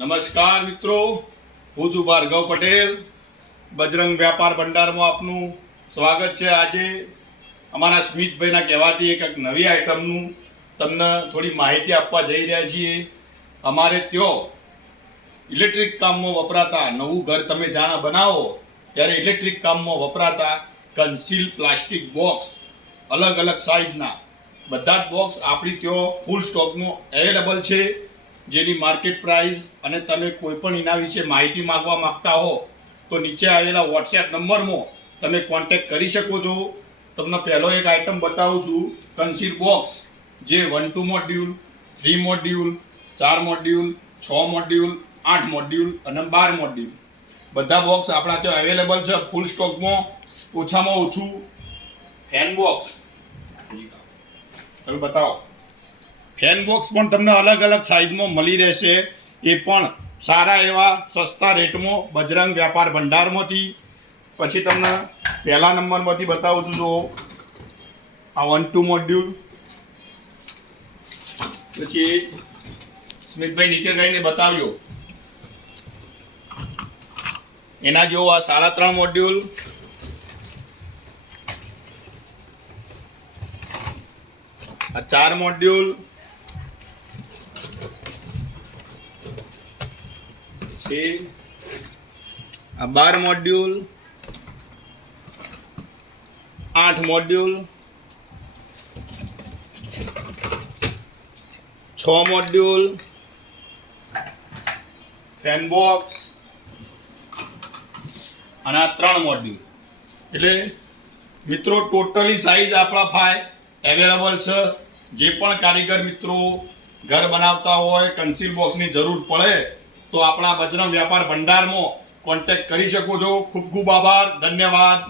નમસ્કાર મિત્રો, હું છું ભાર્ગવ પટેલ. બજરંગ વ્યાપાર ભંડારમાં આપનું સ્વાગત છે. આજે અમારા સ્મિતભાઈના કહેવાથી એક નવી આઈટમનું તમને થોડી માહિતી આપવા જઈ રહ્યા છીએ. અમારે ત્યાં ઇલેક્ટ્રિક કામમાં વપરાતા નવું ઘર તમે જાણે બનાવો ત્યારે ઇલેક્ટ્રિક કામમાં વપરાતા કન્સીલ પ્લાસ્ટિક બોક્સ અલગ અલગ સાઇઝના બધા જ બોક્સ આપણી ત્યાં ફૂલ સ્ટોકમાં અવેલેબલ છે. જેની માર્કેટ પ્રાઇસ અને તમે કોઈ પણ એના વિશે માહિતી માંગવા માંગતા હો તો નીચે આવેલા વોટ્સએપ નંબરમાં તમે કોન્ટેક્ટ કરી શકો છો. તમને પહેલો એક આઇટમ બતાવું છું, કન્સીલ બોક્સ, જે 1-2 module, 3 module, 4 module, 6 module, 8 module અને 12 મોડ્યુલ બધા બોક્સ આપણા ત્યાં અવેલેબલ છે ફૂલ સ્ટોકમાં. ઓછામાં ઓછું ફેન બોક્સ તમે બતાવો. ફેન બોક્સ પણ તમને અલગ અલગ સાઇઝમાં મળી રહેશે. એ પણ સારા એવા સસ્તા રેટમાં બજરંગ વ્યાપાર ભંડારમાંથી. પછી તમને પહેલા નંબરમાંથી બતાવું છું. જો આ 1-2 મોડ્યુલ, પછી સ્મિતભાઈ નીચે ગઈને બતાવ્યો એના જો આ 3.5 મોડ્યુલ, આ 4 મોડ્યુલ, આ 12 module, 8 module, 6 module, fan box અને આ 3 મોડ્યુલ. એટલે મિત્રો ટોટલી સાઈઝ આપણા પાસે અવેલેબલ છે. જે પણ કારીગર મિત્રો ઘર બનાવતા હોય, કન્સીલ બોક્સની જરૂર પડે તો આપણા બજરંગ વ્યાપાર ભંડારમાં કોન્ટેક્ટ કરી શકો છો. ખૂબ ખૂબ આભાર, ધન્યવાદ.